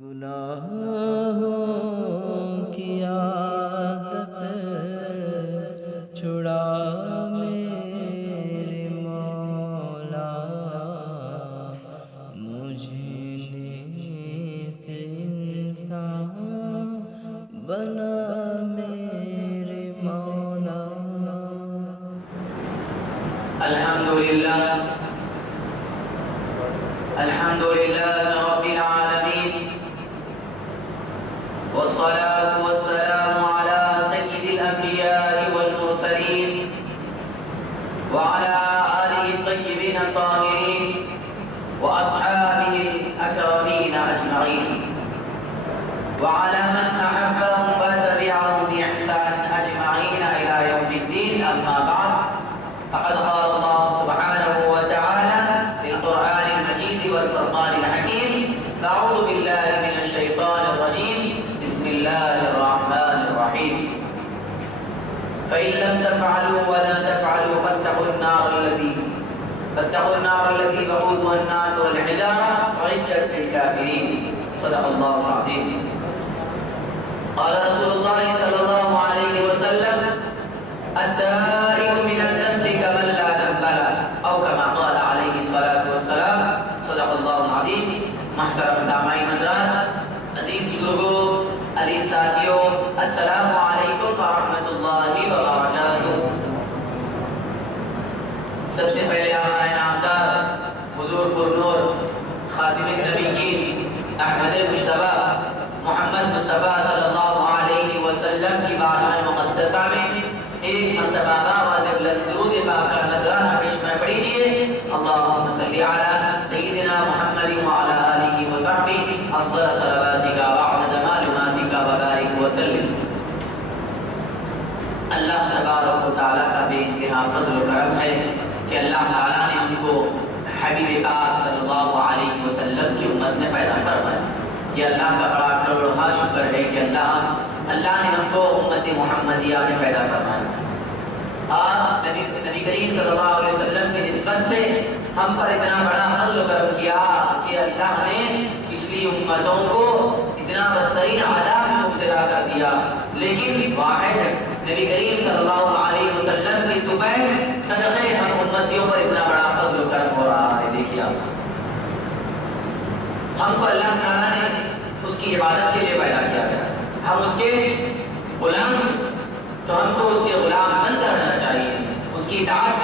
گناہوں کی عادت چھڑا میرے مولا، مجھے نیک انسان بنا میرے مولا۔ الحمدللہ الحمدللہ رب العالمین، والصلاة والسلام على سید الانبیاء والمرسلین وعلى آلہ الطیبین الطاہرین واصحابہ الاکرمین اجمعین وعلى من احبهم وتبعهم بإحسان اجمعین الى یوم الدین، اما بعد، فقد قال الله سبحانه وتعالى في القرآن المجيد والفرقان الحكيم: أعوذ بالله من الشيطان الرجيم، بسم الله الرحمن الرحيم. فإن لم تفعلوا ولا تفعلوا فاتقوا النار التي وقودها الناس والحجارة أعدت للكافرين. صدق الله العظيم. قال رسول الله صلى الله عليه وسلم: التائب من الذنب كمن لا ذنب له، او كما قال عليه الصلاة والسلام. صدق اللہ العظیم. محترم سامعین حضرات، عزیز بزرگوں، عزیز ساتھیوں، السلام علیکم ورحمۃ اللہ وبرکاتہ۔ سب سے پہلے ہمارے نامدار حضور پرنور خاتم النبیین احمد مجتبیٰ محمد مصطفیٰ صلی اللہ علیہ وسلم کی بارگاہ مقدسہ میں ایک مرتبہ واضح درود پاک کا نذرانہ پیش میں پڑھیجئے: اللہم صلی علی سیدنا محمد وعلی آلہ وصحبہ افضل صلواتک وعدد معلوماتک وبارک وسلم۔ اللہ تبارک و تعالیٰ کا بے انتہا فضل و کرم ہے کہ اللہ تعالیٰ نے ہم کو حبیب پاک صلی اللہ علیہ وسلم کی امت میں پیدا فرمایا۔ یہ اللہ کا بڑا کروڑہ شکر ہے کہ اللہ نے ہم کو امت محمدیہ میں پیدا فرمایا۔ اور نبی کریم صلی اللہ علیہ وسلم کی نسبت سے ہم پر اتنا بڑا فضل و کرم کیا کہ اللہ نے پچھلی امتوں کو اتنا بدترین عذاب میں مبتلا کر دیا، لیکن واحد نبی کریم صلی اللہ علیہ وسلم کی طفیل صدقے ہم امتیوں پر اتنا بڑا فضل و کرم ہو رہا ہے۔ دیکھیے آپ، ہم کو اللہ تعالیٰ نے اس کی عبادت کے لیے پیدا کیا گیا، ہم اس کے غلام، تو ہم کو اس کے غلام بن کرنا چاہیے، اس کی اطاعت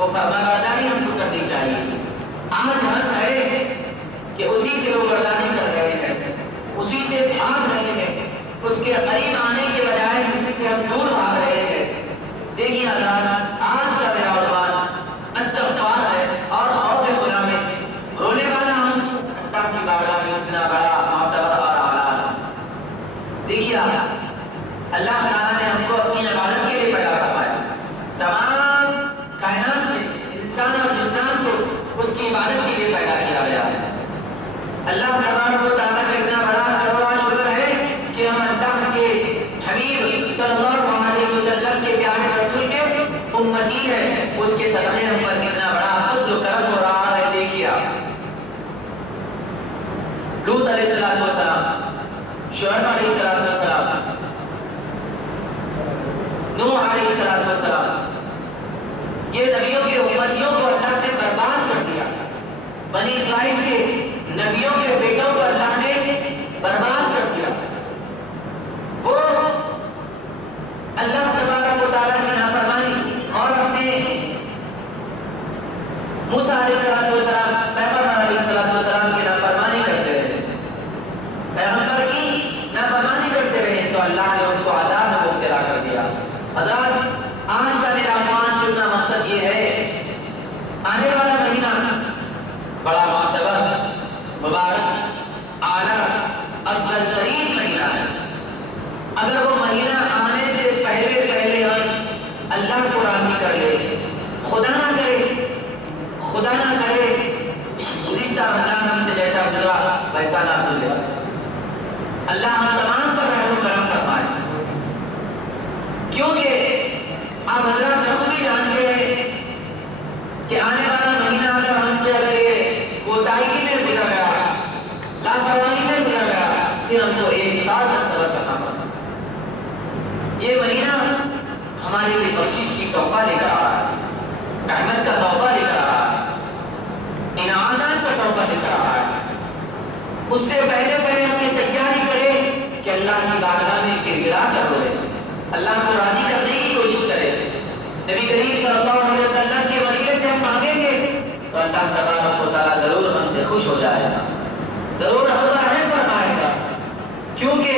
و فرمانبرداری ہم کو کرنی چاہیے۔ آج ہم ہے کہ اسی سے لوگ برداری کر رہے ہیں، اسی سے بھاگ رہے ہیں، اس کے قریب آنے کے بجائے اسی سے ہم دور بھاگ رہے ہیں۔ دیکھیے حضرات، آج کا میرا عنوان استغفار ہے اور خوف خدا میں رونے والا ہم اللہ کی بارگاہ میں اتنا بڑا معتبر اور اعلیٰ ہے۔ دیکھیے اللہ تعالیٰ نے ہم کو اپنی عبادت کے لیے پیدا فرمایا، تمام کائنات میں انسان اور جنات کو اس کی عبادت کے لیے پیدا کیا گیا ہے۔ اللہ تبارک و تعالیٰ کا اتنا بڑا کروڑا شکر ہے کہ ہم اللہ کے حبیب صلی اللہ علیہ وسلم کے پیارے رسول کے امتی ہیں، اس کے صدقے ہم پر کتنا بڑا فضل و کرم ہو رہا ہے۔ دیکھیے آپ، لوط علیہ السلام، شعیب علیہ السلام، نوح علیہ السلام، یہ نبیوں کے امتیوں کو اللہ نے برباد کر دیا۔ بنی اسرائیل کے نبیوں کے بیٹوں کو اللہ نے برباد کر دیا۔ وہ اللہ تبارک و تعالیٰ کی نافرمانی اور اپنے موسیٰ علیہ السلام، پیغمبر علیہ السلام کی نافرمانی کرتے رہے، پیغمبر کی نافرمانی کرتے رہے، تو اللہ نے ان کو عذاب میں مبتلا کر دیا۔ حضرات، آج کا میرا عنوان چننا مقصد یہ ہے، آنے والا مہینہ بڑا معتبر، مبارک، اعلیٰ، افضل ترین مہینہ ہے۔ اگر وہ مہینہ آنے سے پہلے ہم اللہ کو راضی کر لے، خدا نہ کرے گزشتہ رمضان ہم سے جیسا گزرا ویسا نہ گزرے، اللہ ہم تمام پر رحم و کرم فرمائے، کیونکہ آپ حضرات خود بھی جانتے ہیں کہ آنے والا مہینہ اگر ہم سے اگر یہ کوتاہی میں گزر گیا، لاپرواہی میں گزر گیا، یہ مہینہ ہمارے لیے بخشش کی تحفہ لے کر آ رہا ہے، رحمت کا تحفہ لے کر آ رہا ہے، انعامات کا تحفہ لے کر آ رہا ہے۔ اس سے پہلے ہم یہ تیاری کریں کہ اللہ کی بارگاہ میں گر گرا کر روئے، اللہ کو راضی کرنے کی کوشش کرے۔ نبی کریم صلی اللہ علیہ وسلم کے وسیلے سے ہم مانگیں گے تو اللہ تبارک و تعالیٰ ضرور ہم سے خوش ہو جائے گا، ضرور ہم پر رحم فرمائے گا۔ کیونکہ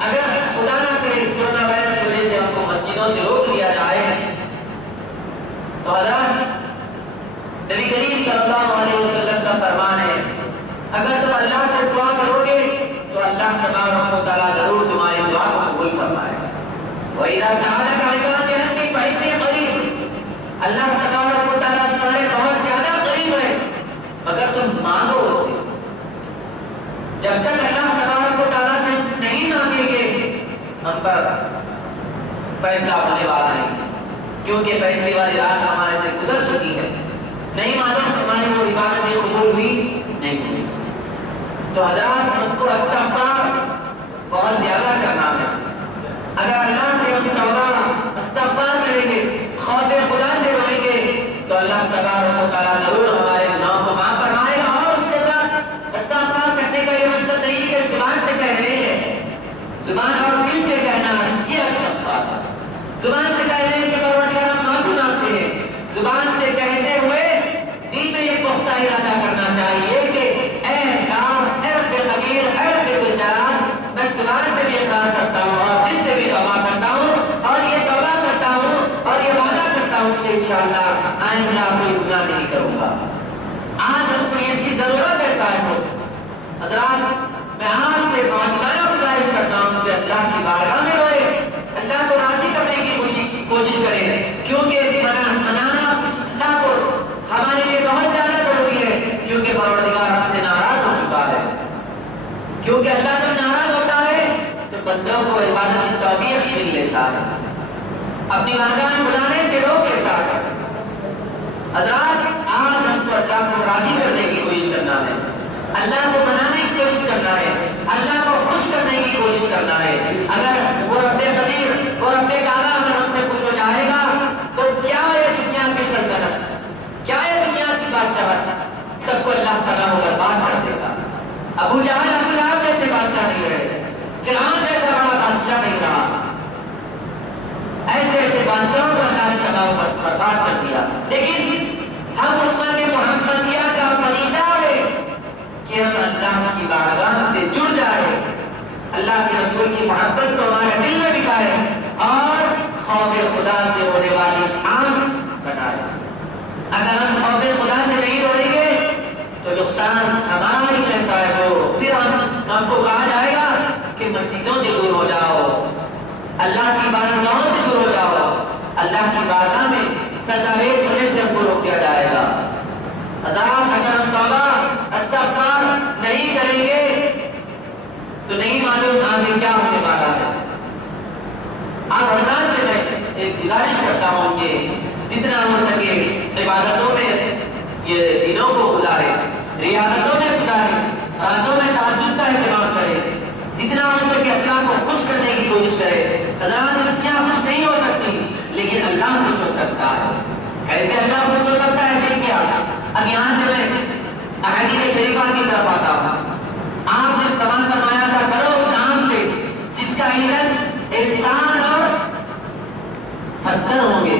اگر خدا نہ کرے کورونا وائرس کی وجہ سے ہم کو مسجدوں سے روک دیا جائے تو حضرات نبی کریم صلی اللہ علیہ وسلم کا فرمان ہے، اگر تم اللہ سے دعا کرو گے تو اللہ تبارک و تعالیٰ ضرور تمہاری دعا کو قبول فرمائے گا۔ وَإِذَا سَأَلَكَ عِبَادِي عَنِّي فَإِنِّي قَرِيبٌ، اللہ تبارک و تعالیٰ تمہارے بہت زیادہ قریب ہے، مگر تم مانگو اس سے۔ جب تک اللہ تبارک و تعالیٰ سے نہیں مانگیں گے ہم پر فیصلہ ہونے والا نہیں، کیونکہ فیصلے والی رات ہمارے سے گزر چکی ہے، نہیں معلوم ہماری وہ عبادتیں قبول ہوئی نہیں ہوئی۔ تو حضرات ہم کو استغفار بہت زیادہ کرنا ہے۔ اگر اللہ سے ہم توبہ استغفار کریں گے، خوف خدا سے روئیں گے تو اللہ تبارک و تعالیٰ ضرور ہمارے گناہوں کو معاف فرمائے گا۔ اور اس کے ساتھ استغفار کرنے کا یہ مطلب نہیں کہ زبان سے کہہ رہے ہیں، زبان اور دل سے کہنا یہ استغفار ہے۔ زبان سے کہہ رہے ہیں کہ پروردگار ہم معافی مانگتے ہیں، زبان سے کہتے ہوئے دل میں یہ پختہ ارادہ کرنا چاہیے کہ اے اللہ، اے رب قدیر، اے رب ذوالجلال، میں زبان سے بھی اقرار کرتا ہوں اور دل سے بھی توبہ کرتا ہوں، اور یہ توبہ کرتا ہوں اور یہ وعدہ کرتا ہوں کہ انشاءاللہ آئندہ کوئی گناہ نہیں کروں گا۔ آج ہم کو اس کی ضرورت ہے صاحب کو۔ حضرات میں آپ سے معجزانہ گزارش کرتا ہوں کہ اللہ کی بارگاہ میں روئے، اللہ کو راضی کرنے کی کوشش کریں، کیونکہ منانا اللہ کو ہمارے لیے بہت زیادہ ضروری ہے، کیونکہ پروردگار ہم سے ناراض ہو چکا ہے۔ کیونکہ اللہ جب ناراض ہوتا ہے تو بندوں کو عبادت کی توفیق چھین لیتا ہے، اپنی بارگاہ میں بلانے سے روک لیتا ہے۔ حضرات آج ہم کو اللہ کو راضی کرنے کی کوشش کرنا ہے، اللہ کو منانے کی کوشش کرنا ہے، اللہ کو خوش کرنے کی کوشش کرنا ہے۔ اگر وہ رب قدیر، وہ رب کعبہ اگر ہم سے خوش ہو جائے گا تو کیا یہ دنیا کی سلطنت، کیا یہ دنیا کی بادشاہت، سب کو اللہ تعالیٰ کو برباد کر دے گا۔ ابو جہل ابو لہب جیسے بادشاہ نہیں رہے، فرعون جیسا بڑا بادشاہ نہیں رہا، ایسے ایسے بادشاہوں کو اللہ نے تباہ و برباد کر دیا۔ لیکن ہم امت محمدیہ کا فریضہ ہے کہ ہم اللہ کی بارگاہ سے جڑ جائیں، اللہ کے رسول کی محبت کو ہمارے دل میں بٹھائے اور خوف خدا سے ہونے والی آنکھ بنائے۔ اگر ہم خوف خدا سے نہیں روئیں گے تو نقصان ہمارا ہی ایسا ہے، وہ پھر ہم کو کہا جائے گا کہ مسجدوں سے دور ہو جاؤ، اللہ کی بارگاہوں سے دور ہو جاؤ، اللہ کی بارگاہ میں سجدہ ہونے سے ہم کو روک دیا جائے گا۔ حضرات اگر ہم توبہ استغفار نہیں کریں گے تو نہیں معلوم آگے کیا ہونے والا ہے۔ آپ حضرات سے میں ایک گزارش کرتا ہوں کہ جتنا ہو سکے عبادتوں میں یہ دنوں کو گزارے، ریاضتوں میں گزارے، راتوں میں تہجد کا اہتمام کرے، جتنا ہو سکے اللہ کو خوش کرنے کی کوشش کرے۔ حضرات دنیا خوش نہیں ہو سکتی لیکن اللہ خوش ہو سکتا ہے۔ کیسے اللہ خوش ہو سکتا ہے دیکھ کیا؟ اب یہاں سے میں احادیث شریفہ کی طرف آتا ہوں۔ آپ نے سوال فرمایا تھا کرو اس عام سے جس کا ایندھن انسان اور پتھر ہوں گے،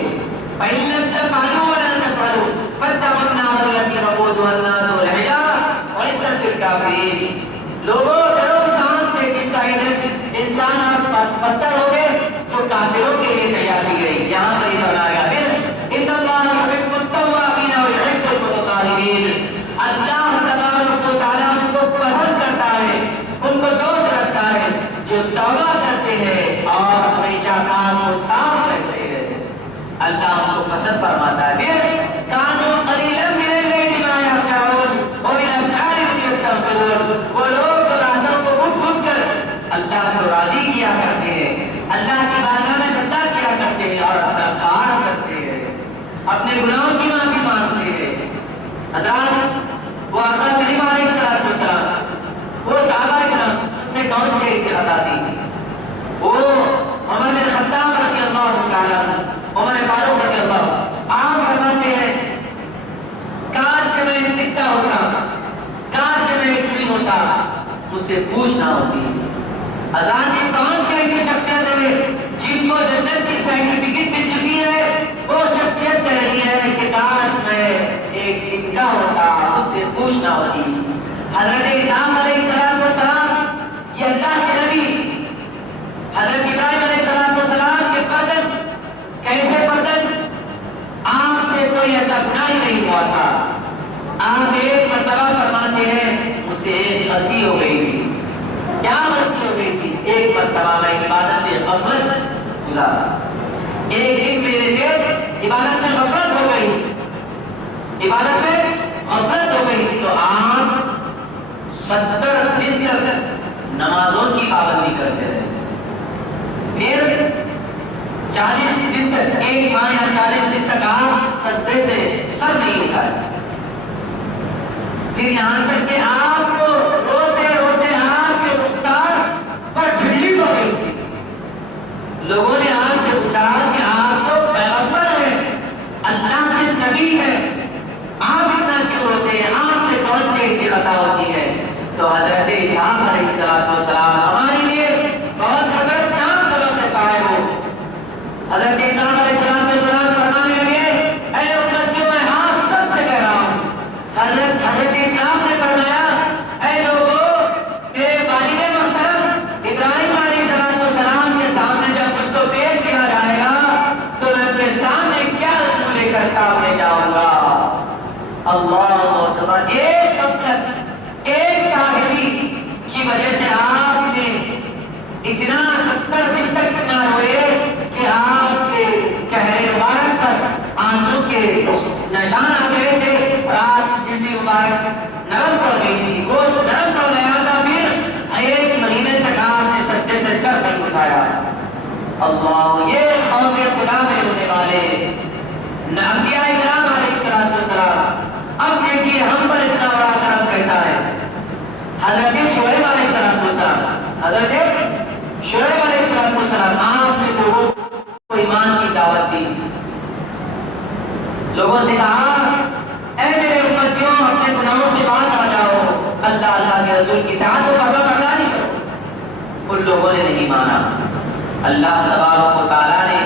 فَإِن لَّمْ تَفْعَلُوا وَلَن تَفْعَلُوا فَاتَّقُوا النَّارَ الَّتِي وَقُودُهَا النَّاسُ وَالْحِجَارَةُ وَأُعِدَّتْ لِلْكَافِرِينَ۔ لوگوں کرو اس عام سے جس کا ایندھن انسان اور پتھر ہوں گے، جو کافروں کے لیے تیار کی گئی۔ یہاں پر یہ فرمایا گیا پھر إِنَّ اللَّهَ يُحِبُّ التَّوَّابِينَ وَيُحِبُّ الْمُتَطَہِّرِينَ۔ اللہ تبارک و تعالیٰ ان کو پسند کرتا ہے، ان کو دوست رکھتا ہے جو توبہ کرتے ہیں اور ہمیشہ کام کو صاف رکھتے ہیں۔ اللہ ان کو پسند فرماتا ہے۔ پھر کانوا قلیلا من اللیل ما یہجعون وبالاسحار هم یستغفرون۔ وہ لوگ جو راتوں کو اٹھ کر اللہ کو راضی کیا کرتے ہیں، اللہ کی بارگاہ میں سجدہ کیا کرتے ہیں اور استغفار کرتے ہیں، اپنے گناہوں کی معافی مانگتے ہیں۔ حضرات وہ آقا کریم علیہ السلام وہ صحابہ کرام سے کون سی حیثیت ادا تھی؟ وہ عمر بن مجھ سے پوچھنا ہوتی ہے حضرات یہ کون سی ایسی شخصیت ہے جن کو جنت کی سرٹیفکیٹ مل چکی ہے، وہ شخصیت کہہ رہی ہے کہ کاش میں ایک دن کا ہوتا، مجھ سے پوچھنا ہوتی۔ حضرت اسحاق علیہ السلام یہ اللہ کے نبی حضرت ابراہیم علیہ السلام کے فرزند، کیسے فرزند؟ آپ سے کوئی ایسا گناہ ہی نہیں ہوا تھا۔ آپ ایک مرتبہ فرماتے ہیں مجھ سے ایک غلطی ہو گئی تھی۔ کیا غلطی ہو گئی تھی؟ ایک مرتبہ میں عبادت سے غفلت گزارا، ایک دن میرے سے عبادت میں غفلت ہو گئی، عبادت میں غفلت ہو گئی تو آپ 70 دن تک نمازوں کی پابندی کرتے رہے، پھر 40 دن تک، ایک ماہ یا 40 دن تک آپ سجدے سے سر نہیں اٹھائے، پھر یہاں تک کہ آپ کو روتے روتے آپ کے رخسار پر جھلی ہو گئی تھی۔ لوگوں نے آپ سے پوچھا کہ آپ تو پیغمبر ہیں، اللہ کے نبی ہیں، آپ اتنا کیوں روتے ہیں؟ آپ سے کون سی ایسی خطا ہوتی ہے؟ تو حضرت اسحاق علیہ السلام ہمارے لیے بہت خطرناک سبق سے صاحب ہو۔ حضرت اسحاق علیہ السلام فرمانے لگے اے امتیوں میں آپ سب سے کہہ رہا ہوں، حضرت اسحاق نے فرمایا اے لوگوں، میرے والد محترم ابراہیم علیہ السلام کے سامنے جب مجھ کو پیش کیا جائے گا تو میں ان کے سامنے کیا منہ لے کر سامنے جاؤں گا؟ اللہ اکبر! ایک غفلت، ایک کاہلی کی وجہ سے آپ نے اتنا 70 دن تک نہ روئے کہ آپ کے چہرے مبارک پر آنسو کے نشان آ گئے تھے اور آپ کی جلد مبارک نرم پڑ گئی تھی، گوشت نرم پڑ گیا تھا، پھر 1 مہینے تک آپ نے سجدے سے سر نہیں اٹھایا۔ اللہ! یہ خوف خدا میں ہونے والے انبیاء کرام علیہ السلام۔ اب دیکھیے ہم پر اتنا بڑا کرم کیسا ہے۔ حضرت شعیب علیہ السلام، حضرت شعیب علیہ السلام، آپ نے لوگوں کو ایمان کی دعوت دی، لوگوں سے کہا اے میرے امتیوں اپنے گناہوں سے باز آ جاؤ، اللہ کے رسول کی اطاعت و فرمانبرداری کرو۔ ان لوگوں نے نہیں مانا۔ اللہ تبارک و تعالیٰ نے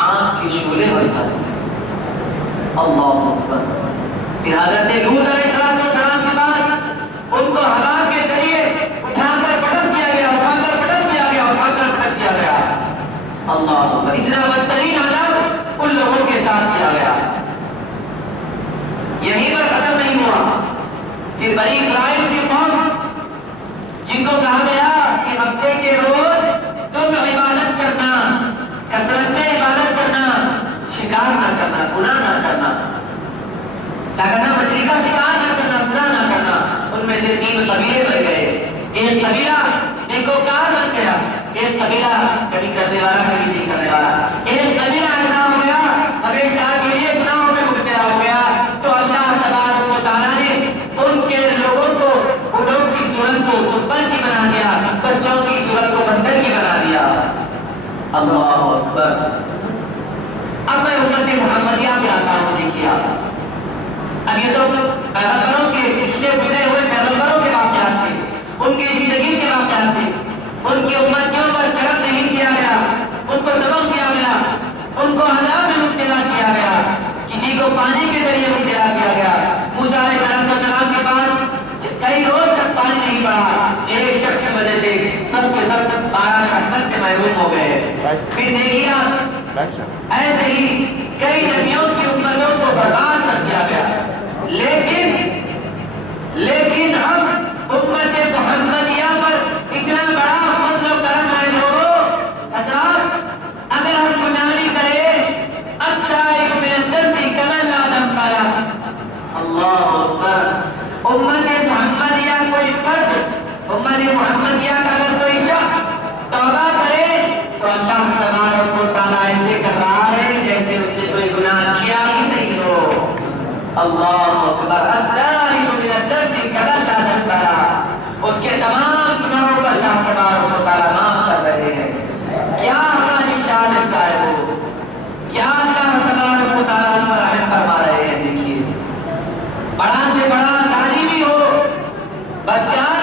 آگ کے شعلے برسا دیے۔ اللہ اکبر! پھر حضرت لوط علیہ السلام کے بعد ان کو ہوا کے ذریعے اٹھا کر پٹک دیا گیا، اٹھا کر پٹک دیا گیا، اٹھا کر پٹک دیا گیا۔ اللہ اکبر! اتنا بدترین عذاب ان لوگوں کے ساتھ کیا گیا۔ یہیں پر ختم نہیں ہوا، پھر بنی اسرائیل کی قوم جن کو کہا گیا کہ ہفتے کے روز تم عبادت کرنا، کثرت سے عبادت کرنا، شکار نہ کرنا، گناہ نہ کرنا، کیا کرنا؟ مچھلی کا شکار نہ کرنا، گناہ نہ کرنا۔ ان میں سے 3 قبیلے بن گئے، ایک قبیلہ نیکوکار بن گیا، ایک قبیلہ کبھی کرنے والا کبھی نہیں کرنے والا، ایک قبیلہ ایسا ہو گیا ہمیشہ کے لیے گناہوں میں مبتلا ہو گیا۔ تو اللہ تبارک و تعالیٰ نے ان کے لوگوں کو اونٹوں کی صورت کو سپر کی بنا دیا، بچوں کی صورت کو بندر کی بنا دیا۔ اللہ اکبر! اب میں امت محمدیہ پہ آتا ہوں، دیکھیے آپ، اب یہ تو پیغمبروں کے پچھلے گزرے ہوئے پیغمبروں کے واقعات تھے، ان کی زندگی کے واقعات تھے، ان کی امتیوں پر کرم نہیں کیا گیا، ان کو سبق دیا گیا، ان کو عذاب میں مبتلا کیا گیا، کسی کو پانی کے ذریعے مبتلا کیا گیا۔ موسیٰ علیہ السلام کے پاس کئی روز تک پانی نہیں پڑا، ایک شخص کی وجہ سے سب کے سب 12 رحمت سے محروم ہو گئے۔ پھر دیکھیے آپ، ایسے ہی کئی نبیوں کی امتوں کو برباد کر دیا گیا، لیکن ہم امت محمدیہ پر اتنا بڑا فضل و کرم ہے لوگوں، حضرات اگر ہم گناہ نہیں کریں التائب من الذنب کمن لا ذنب له۔ اللہ اکبر! امت محمدیہ کوئی فرد، امت محمدیہ کا اگر کوئی شخص توبہ کرے تو اللہ تبارک و تعالیٰ ایسے کر رہا ہے جیسے اس نے کوئی گناہ کیا ہی نہیں ہو۔ اللہ اکبر! التائب من الذنب کمن لا ذنب له، اس کے تمام گناہوں کو اللہ تبارک و تعالیٰ معاف کر رہے ہیں۔ کیا ہماری شان ہے صاحب، کیا اللہ تبارک و تعالیٰ ہم پر رحم فرما رہے ہیں۔ دیکھیے بڑا سے بڑا شادی بھی ہو، بدکار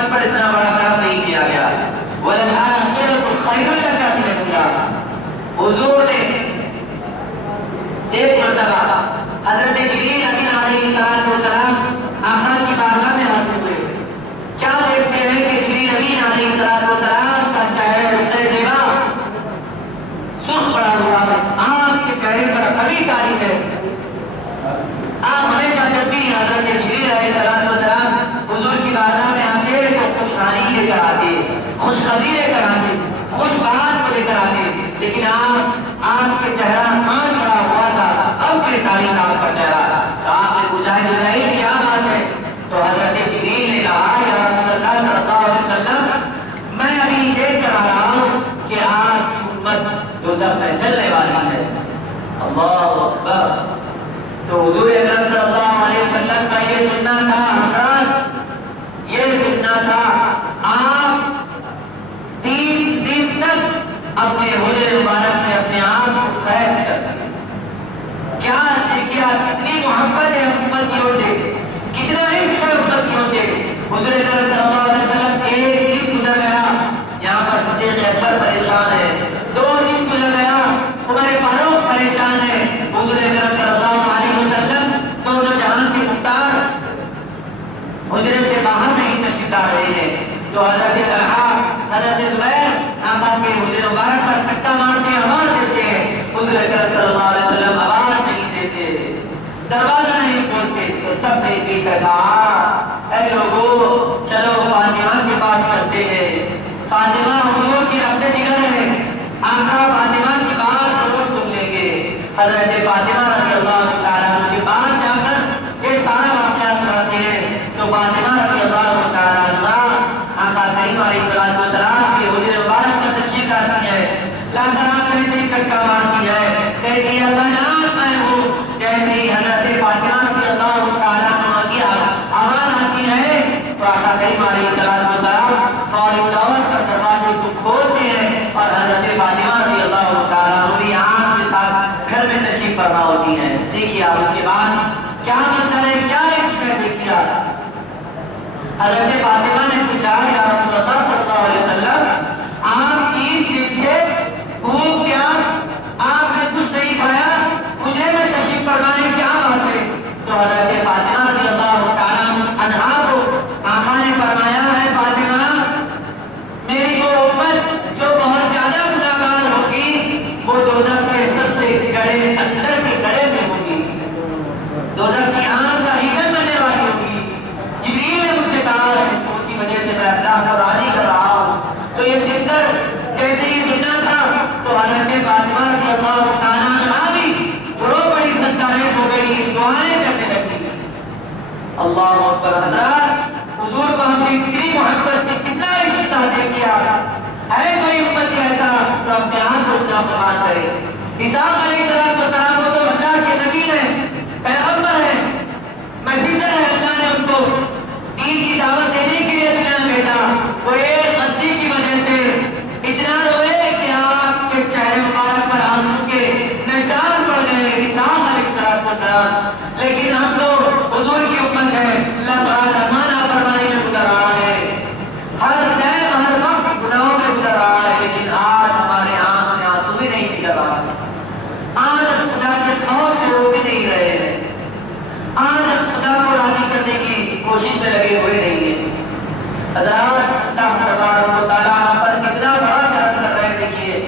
امت پر اتنا بڑا کرم نہیں کیا گیا. وَلَلْآخِرَةُ خَيْرٌ لَكَ مِنَ الْأُولَىٰ. حضور نے ایک مرتبہ حضرت جبریل امین علیہ السلام آقا کی بارگاہ میں حاضر ہوئے. کیا دیکھتے ہیں کہ جبریل امین علیہ السلام کا چہرہ رخ زیبا سرخ پڑا ہوا ہے, آپ کے چہرے پر کبھی کاری ہے. آپ ہمیشہ جب بھی حضرت جبریل علیہ السلام حضور کی بارگاہ میں آتے تو خوشحالی لے کر آتے, خوشخبری لے کر آتے, خوش بات کو لے کر آتے. لیکن آپ کے چہرہ مان پڑا ہوا تھا, اب کے تاریخ آپ کا چہرہ. تو آپ نے پوچھا کہ کیا بات ہے؟ تو حضرت جبریل نے کہا یا رسول اللہ صلی اللہ علیہ وسلم, میں ابھی دیکھ کر آ رہا ہوں کہ آپ کی امت دوزخ میں جلنے والی ہے. اللہ اکبر. تو حضور اکرم صلی اللہ علیہ وسلم کا یہ سننا تھا, حضرات یہ سننا تھا. آپ 3 دن تک اپنے حجر مبارک میں اپنے آپ کو قید کر دیا. کیا دیکھیے کتنی محبت ہے امتیوں سے, کتنا عشق ہے امتیوں سے. حضور اکرم صلی اللہ علیہ وسلم ایک دن گزر گیا, یہاں پر صدیق اکبر پریشان ہے. 2 دن گزر گیا, عمر فاروق پریشان ہے. حضور اکرم صلی اللہ علیہ وسلم دونوں جہان کے مختار حجرے سے باہر نہیں تشریف لا رہے ہیں. تو حضرت طلحہ, حضرت زبیر آقا کے حجر مبارک پر دھکا مارتے ہیں, آواز دیتے ہیں. حضور اکرم صلی اللہ علیہ وسلم آواز نہیں دیتے, دروازہ نہیں کھولتے. تو سب نے بھی کہا اے لوگوں چلو فاطمہ کے پاس چلتے ہیں. فاطمہ حضور کی رفت جگر ہے, آقا فاطمہ کی بات ضرور سن لیں گے. حضرت فاطمہ رضی اللہ تعالیٰ عنہ کے پاس جا کر یہ سارا واقعہ سناتے ہیں. تو فاطمہ رضی اللہ تعالیٰ عنہ آقا کریم علیہ السلام کے حجر مبارک پر تشریف لاتی ہے. لا کر آپ نے سے کٹکا مارتی ہے, کہتی ہے اللہ جان میں ہوں. جیسے ہی حضرت فاطمہ رضی اللہ تعالیٰ عنہ کی آواز آتی ہے تو آقا کریم علیہ السلام فوری طور پر دروازے کو کھولتے ہیں اور حضرت فاطمہ رضی اللہ تعالیٰ عنہ بھی آپ کے ساتھ گھر میں تشریف فرما ہوتی ہیں. دیکھیے آپ اس کے بعد کیا منظر ہے, کیا عشق ہے. دیکھیے حضرت فاطمہ نے پوچھا یا رسول اللہ صلی اللہ علیہ وسلم, آپ 3 دن سے بھوک پیاس آپ نے کچھ نہیں کھایا, مجھے میں تشریف فرمائے, کیا بات ہے؟ تو حضرت فاطمہ رضی اللہ تعالیٰ عنہا کو آقا نے فرمایا ہے فاطمہ, میری وہ امت جو بہت زیادہ گناہگار ہوگی وہ دوزخ کے سب سے گڑے اندر کے گڑے میں ہوگی, دوزخ کی آگ کا ایندھن بننے والی ہوگی. جبریل نے مجھ سے کہا ہے تو اسی وجہ سے میں اللہ کو راضی کر رہا ہوں. تو یہ سندر جیسے ہی سننا تھا تو حضرت فاطمہ رضی اللہ تعالیٰ عنہا بھی رو بڑی سرکاریں ہو گئی, دعائیں کرنے لگی. اللہ اکبر. حضرات حضور کو ہم سے کتنی محبت سے, کتنا عشق تھا. دیکھیا ہے کوئی امتی ایسا تو اپنے آپ کو اتنا قربان کرے. اسحاق علیہ السلام وہ تو اللہ کے نبی ہیں, پیغمبر ہیں, میسنجر ہے. اللہ نے ان کو دین کی دعوت دینے کے لیے اتنا بھیجا. وہ ایک غلطی کی وجہ سے اتنا روئے کہ آپ کے چہرے مبارک پر آنسو کے نشان پڑ گئے. اسحاق علیہ السلام. لیکن ہم تو حضور کی امت ہے, اللہ تعالیٰ مانا فرمانے میں گزر رہا ہے, ہر ٹائم ہر وقت گناہوں میں گزر رہا ہے. لیکن آج ہمارے آنکھ سے آنسو بھی نہیں نکل رہا. آج ہم خدا کے خوف سے رو بھی نہیں رہے ہیں. آج ہم خدا کو راضی کرنے کی کوشش میں لگے ہوئے نہیں ہیں. حضرات اللہ تبارک و تعالیٰ ہم پر کتنا بڑا کرم کر رہے ہیں. دیکھیے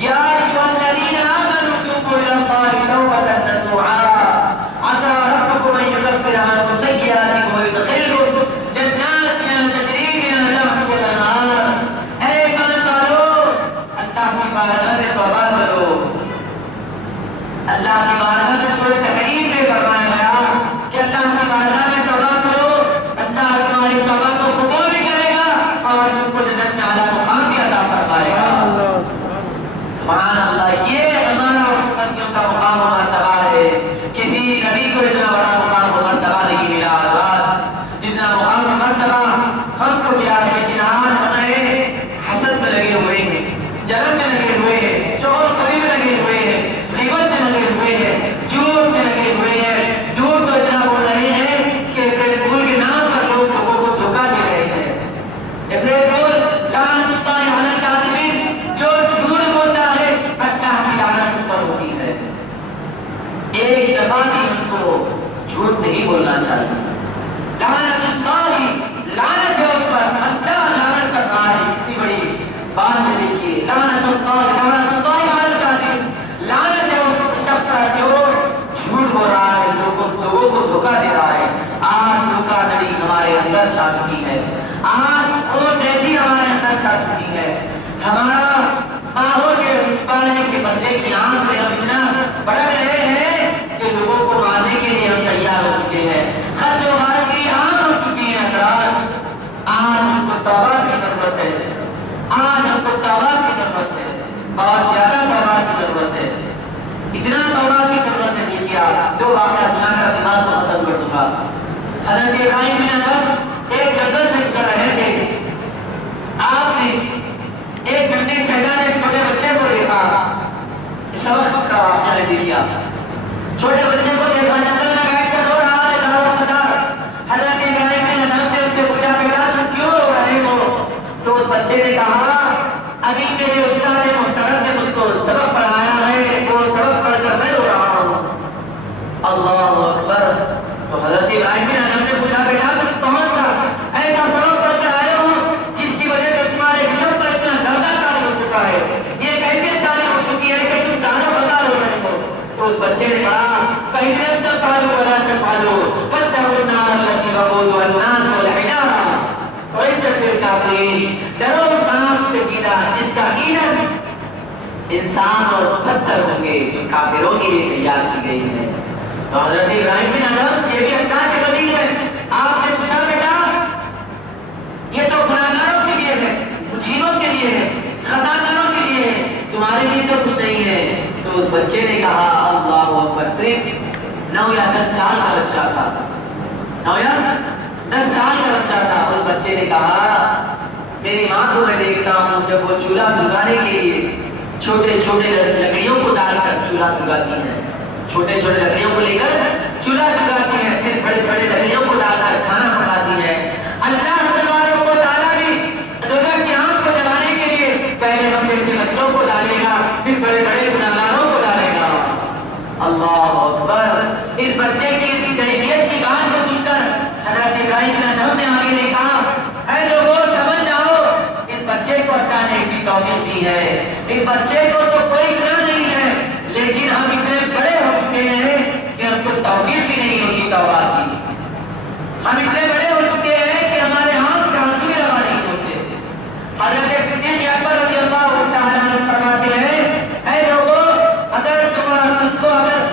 یا ایھا الذین آمنوا توبوا الی اللہ توبۃ نصوحا عسى ربكم ان يكفر عنكم سیئاتکم ویدخلکم جنات تجری من تحتها الانہار. اے ایمان والو, اللہ کی بارگاہ میں توبہ کرو. اللہ کی بارگاہ میں سورۃ تحریم میں فرمایا گیا کہ اللہ کی بارگاہ میں توبہ کرو, اللہ تمہاری توبہ کو قبول بھی کرے گا اور تم کو جنت میں اعلیٰ مقام بھی عطا فرمائے گا. سبحان اللہ. یہ ہمارا امتیوں کا مقام و مرتبہ ہے. کسی نبی کو اتنا بڑا مقام و مرتبہ نہیں ملا. جتنا مقام و مرتبہ ہم کو ملا ہے. لیکن آج ہمیں حسد میں لگے ہوئے ہیں, جلن میں لگے ہوئے ہیں, چغل خوری میں لگے ہوئے ہیں, غیبت میں لگے ہوئے ہیں, جھوٹ میں لگے ہوئے ہیں. جھوٹ تو اتنا بول رہے ہیں کہ اپریل پھول کے نام پر لوگ لوگوں کو دھوکہ دے رہے ہیں. بدلے کی آنکھ میں ہم اتنا بڑک رہے ہیں کہ لوگوں کو مارنے کے لیے ہم تیار ہو چکے ہیں، خط و بات کی آنکھ ہو چکی ہیں حضرات۔ آج ہم کو توبہ کی ضرورت ہے، آج ہم کو توبہ کی ضرورت ہے، بہت زیادہ توبہ کی ضرورت ہے، اتنا توبہ کی ضرورت ہے۔ دیکھیے آپ دو واقعہ سنا کر اپنی بات کو ختم کر دوں گا۔ حضرت ابراہیم بن ادم ایک جنگل سے گزر رہے تھے، آپ نے ایک گھنٹے شہزادے چھوٹے بچے کو دیکھا، سبق کا واقعہ ہے۔ دیکھیے چھوٹے بچے کو دیکھا جنگل میں بیٹھ کر رو رہا ہے، ذرا وفادار۔ حضرت ابراہیم بن ادم نے اس سے پوچھا بیٹا تم کیوں رو رہے ہو؟ تو اس بچے نے کہا ابھی میرے استاد محترم نے مجھ کو سبق پڑھایا ہے، وہ سبق پڑھ کر میں رو رہا ہوں۔ اللہ اکبر۔ تو حضرت ابراہیم بن ادم نے پوچھا بیٹا تم کون سا ایسا سبق پڑھ کر آئے ہو جس کی وجہ سے تمہارے جسم پر اتنا اندازہ طاری ہو چکا ہے، یہ کیفیت طاری ہو چکی ہے کہ تم زیادہ بتا ہو رہے ہو؟ تو اس بچے نے کہا فَإِذَا تَفْعَلُوا وَلَا تَفْعَلُوا فَاتَّقُوا النَّارَ الَّتِي وَقُودُهَا النَّاسُ وَالْحِجَارَةُ وَأُعِدَّتْ لِلْكَافِرِينَ۔ ڈرو سانپ سے گیلا جس کا ایندھن انسان اور پتھر ہوں گے، جو کافروں کے لیے تیار کی گئی ہے۔ تو حضرت ابراہیم بن ادم یہ بھی اللہ کے ولی ہے۔ آپ نے پوچھا بیٹا یہ تو گناہگاروں کے لیے ہے، مجرموں کے لیے ہے، خطا کاروں کے لیے ہے، تمہارے لیے تو کچھ نہیں ہے۔ تو اس بچے نے کہا اللہ اکبر، صرف 9 یا 10 سال کا بچہ تھا، 9 یا 10 سال کا بچہ تھا۔ اس بچے نے کہا میری ماں کو میں دیکھتا ہوں جب وہ چولہا سلگانے کے لیے چھوٹے چھوٹے لکڑیوں کو ڈال کر چولہا سلگاتی ہیں، چھوٹے چھوٹے لکڑیوں کو لے کر چولہا سلگاتی ہیں، پھر بڑے بڑے لکڑیوں کو ڈال کر کھانا پکاتی ہیں۔ اللہ تبارک و تعالیٰ بھی دوزخ کی آگ کو جلانے کے لیے پہلے ہم جیسے بچوں کو ڈالے گا، پھر بڑے بڑے گناہگاروں کو ڈالے گا۔ اللہ اکبر۔ اس بچے کی اس کیفیت کی بات کو سن کر حضرت ابراہیم بن ادم نے آگے نے کہا اے لوگوں سمجھ جاؤ اس بچے کو اللہ نے ایسی توفیق دی ہے، اس بچے کو تو کوئی گناہ نہیں ہے، لیکن ہم اتنے بڑے ہو چکے ہیں کہ ہم کو توفیق بھی نہیں ہوتی توبہ کی۔ ہم اتنے بڑے ہو چکے ہیں کہ ہمارے ہاتھ سے آنسو بھی روا نہیں ہوتے۔ حضرت صدیق اکبر رضی اللہ تعالیٰ عنہ فرماتے ہیں اے لوگوں اگر تم کو اگر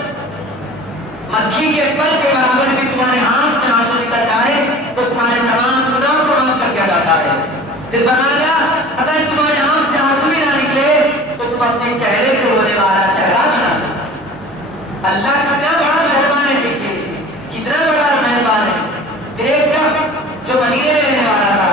مکھی کے پر کے برابر بھی تمہارے ہاتھ سے آنسو نکل جائے تو تمہارے تمام گناہوں کو معاف کر دیا جاتا ہے۔ پھر فرمایا اگر تمہارے ہاتھ سے آنسو بھی نہ نکلے تو تم اپنے چہرے پہ ہونے والا چہرہ بنا دو۔ اللہ کتنا بڑا مہربان ہے، دیکھیے کتنا بڑا مہربان ہے۔ پھر ایک شخص جو مدینے میں رہنے والا تھا،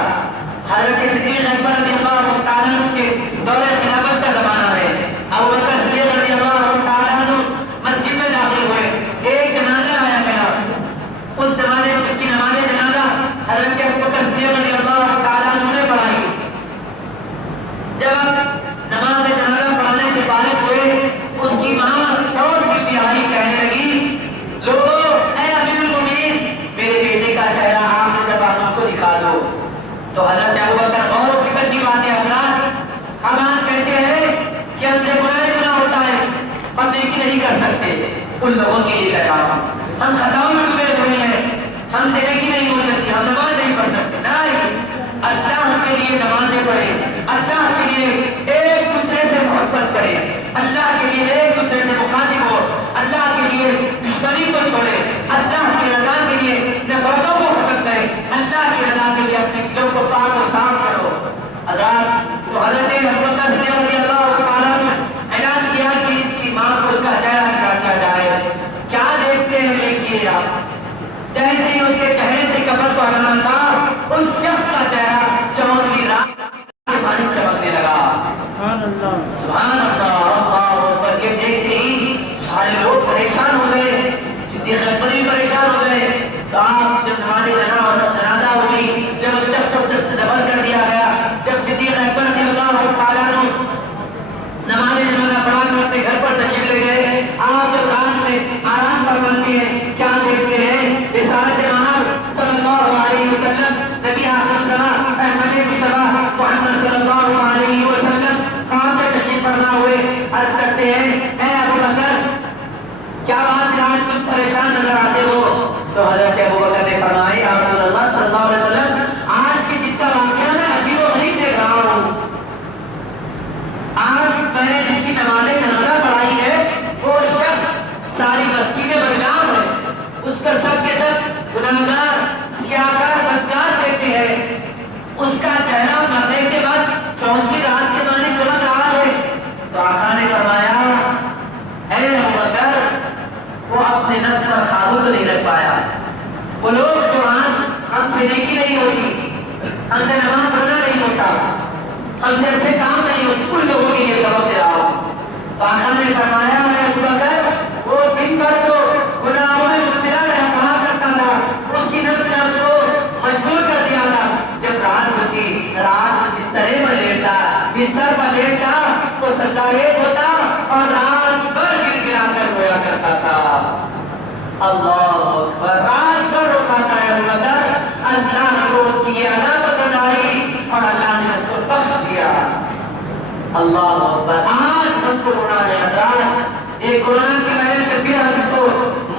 حضرت صدیق اکبر رضی اللہ تعالیٰ عنہ کے دور خلافت کا زمانہ ہے، ابو بکر صدیق رضی اللہ تعالیٰ عنہ مسجد میں داخل ہوئے، ایک جنازہ آیا گیا، اس زمانے میں اس کی نماز جنازہ حضرت ابو بکر صدیق رضی اللہ تعالیٰ عنہ نے پڑھائی۔ جب نماز جنازہ پڑھانے سے فارغ ہوئے اس کی ماں اور کی بیائی کہنے لگی لوگوں اے امیر المومنین میرے بیٹے کا چہرہ آخری دفعہ مجھ کو دکھا دو۔ تو حضرت ابو بکر غور و فکر کی بات ہے حضرات، ہم آج کہتے ہیں کہ ہم سے گناہ ہوتا ہے، ہم نیکی نہیں کر سکتے، ان لوگوں کے لیے کہہ رہا ہوں ہم خطاؤں میں ڈوبے ہوئے ہیں، ہم سے نیکی نہیں ہو سکتی، ہم نماز نہیں پڑھ سکتے۔ نہیں، اللہ کے لیے نمازیں پڑھیں، اللہ کے لیے ایک دوسرے سے محبت کریں، اللہ کے لیے ایک دوسرے سے مخاطب ہو، اللہ کے لیے دشمنی کو چھوڑیں، اللہ کی رضا کے لیے نفرتوں کو ختم کریں، اللہ کی رضا کے لیے اپنے دلوں کو پاک اور صاف کرو۔ حضرات تو حضرت ابو بکر رضی اللہ تعالیٰ نے اعلان کیا کہ اس کی ماں کو اس کا چہرہ دکھا دیا جائے۔ کیا دیکھتے ہیں دیکھیے آپ، جیسے ہی اس کے چہرے سے کفن کو ہٹانا تھا اس شخص کا چہرہ 14ویں رات کے مانند چمکنے لگا۔ سبحان اللہ، سبحان اللہ، اللہ اکبر۔ یہ دیکھتے ہی سارے لوگ پریشان ہو گئے، صدیق اکبر بھی پریشان ہو گئے۔ تو آپ جب نماز جنازہ ہوئی، جب اس شخص کو دفن کر دیا گیا، جب صدیق اکبر رضی اللہ تعالیٰ عنہ نماز جنازہ پڑھا کر اپنے گھر پر تشریف لے گئے، آپ جب رات میں آرام فرماتے ہیں کیا دیکھتے ہیں؟ رسالت مآب صلی اللہ علیہ وسلم، نبی آخر زمان احمد مصطفیٰ محمد صلی اللہ علیہ وسلم خواب میں تشریف فرما ہوئے عرض کرتے ہیں اے ابو بکر کیا بات ہے آج تم پریشان نظر آتے ہو؟ تو حضرت ابو بکر نے فرمایا آپ صلی اللہ علیہ وسلم آج کے دن کا واقعہ میں عجیب و غریب دیکھ رہا ہوں۔ آج میں نے جس کی نماز جنازہ نے فرمایا اے ابو بکر وہ اپنے نفس پر قابو تو نہیں رکھ پایا. وہ لوگ جو آج ہم سے نیکی نہیں ہوتی, ہم سے نماز پڑھنا نہیں ہوتا, ہم سے اچھے کام نہیں ہوتے, ان لوگوں کی یہ سبب دے رہا ہوں. تو آقا نے فرمایا اے ابو بکر وہ دن بھر تو گناہوں میں مبتلا رہا کرتا تھا, اس کی نفس نے اس کو مجبور کر دیا تھا. جب رات ہوتی, رات بستر پر لیٹتا, بستر پر لیٹتا تو سجدہ ریز ہوتا اور رات بھر گر گرا کر رویا کرتا تھا. اللہ اکبر, رات بھر روتا ہے ابو بکر. اللہ کو اس کی یہ ادا پسند آئی اور اللہ نے اس کو بخش دیا. اللہ اکبر. آج ہم کو رونا ہے حضرات, ایک قرآن کی وجہ سے پھر ہم کو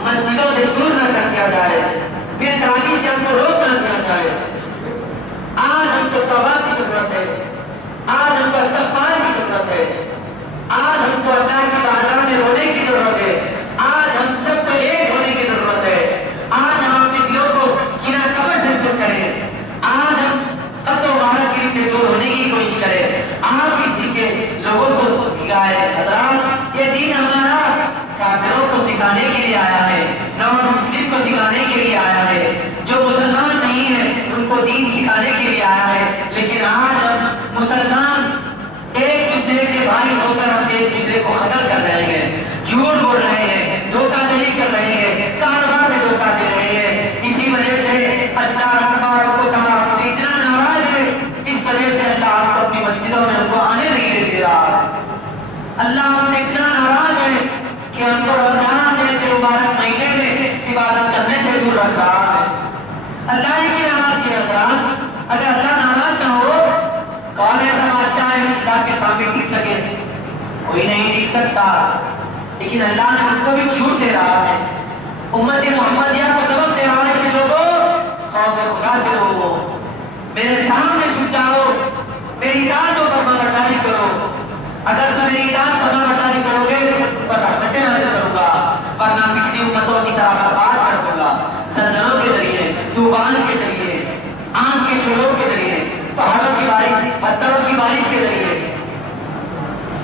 مسجدوں سے دور نہ کر دیا جائے, پھر تعلیم سے ہم کو روک نہ دیا جائے. آج ہم کو توبہ کی ضرورت ہے, آج ہم کو استغفار کی ضرورت ہے, آج ہم کو اللہ کی بارگاہ میں رونے کی ضرورت ہے, آج ہم سب کو ایک ہونے کی ضرورت ہے. آج ہم اپنے دلوں کو کینہ کبر سے دور کریں, آج ہم قتل و غارت گری سے دور ہونے کی کوشش کریں. آپ بھی سیکھیں, لوگوں کو سکھائیں. حضرات یہ دین ہمارا کافروں کو سکھانے کے لیے آیا ہے, نان مسلم کو سکھانے کے لیے آیا ہے, جو مسلمان نہیں ہے ان کو دین سکھانے کے لیے آیا ہے. لیکن آج ہم مسلمان ایک دوسرے کے بھائی ہو کر ہم ایک دوسرے کو قتل کر رہے ہیں, جھوٹ بول رہے ہیں, دھوکہ دہی کر رہے ہیں, کاروبار میں دھوکہ دے رہے ہیں. اسی وجہ سے اللہ تبارک و تعالیٰ ہم سے اتنا ناراض ہے, اس وجہ سے اللہ آپ کو اپنی مسجدوں میں ہم کو آنے نہیں دے رہا. اللہ ہم سے اتنا ناراض ہے کہ ہم کو رمضان جیسے مبارک مہینے میں عبادت کرنے سے دور رکھ رہا ہے. اللہ ہی کی ناراض کیا تھا. اگر اللہ ناراض نہ ہو, کون ایسا بادشاہ ہے اللہ کے سامنے ٹک سکے؟ کوئی نہیں ٹک سکتا. لیکن اللہ نے ہم کو بھی چھوٹ دے رہا ہے, امت محمدیہ کو سبق دے رہا ہے کہ لوگوں خوف خدا سے لوگو, میرے سامنے چھوٹ جاؤ, میری اطاعت و فرمانبرداری کرو. اگر تم میری اطاعت فرمانبرداری کرو گے تو تم پر رحمتیں نازل کروں گا, ورنہ پچھلی امتوں کی طرح برباد کر دوں گا. زلزلوں کے ذریعے, طوفان کے ذریعے, آگ کے شعلوں کے ذریعے, پہاڑوں کی بارش, پتھروں کی بارش کے ذریعے,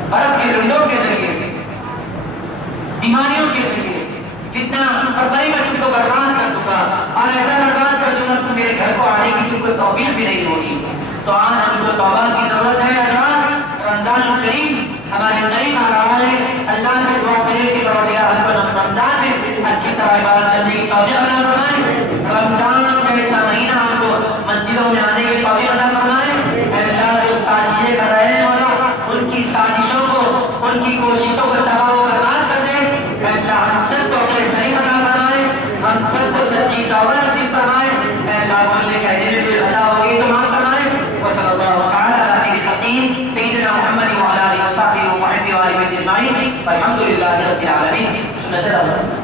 برف کے لنڈوں کے ذریعے, بیماریوں کے ذریعے, فتنہ اور بڑی میں تم کو برباد کر دوں گا. اور ایسا برباد کر دوں گا تم میرے گھر کو آنے کی تم کو توفیق بھی نہیں ہوگی. تو آج ہم کو توبہ کی ضرورت ہے. رمضان الکریم ہمارے قریب آ رہا ہے. اللہ سے دعا کرے کہ پروردگار ہم کو رمضان میں اچھی طرح عبادت کرنے کی توفیق عطا فرمائے. رمضان جیسا مہینہ ہم کو مسجدوں میں آنے کی توفیق عطا فرمائے. اللہ جو سازشیں کر رہے ہیں مولا, ان کی سازشوں کو, ان کی کوششوں کو تباہ و برباد کر دے. اللہ ہم سب کو اپنے صحیح عطا فرمائے, ہم سب کو سچی توبہ نصیب فرمائے. اللہ بولنے کہنے میں کوئی خطا ہوگی تو معاف فرمائے. وصلی اللہ تعالی علی خیر خلقہ سیدنا محمد وعلی آلہ وصحبہ ومحبہ وآلہ اجمعین والحمد للہ رب العالمین. سنت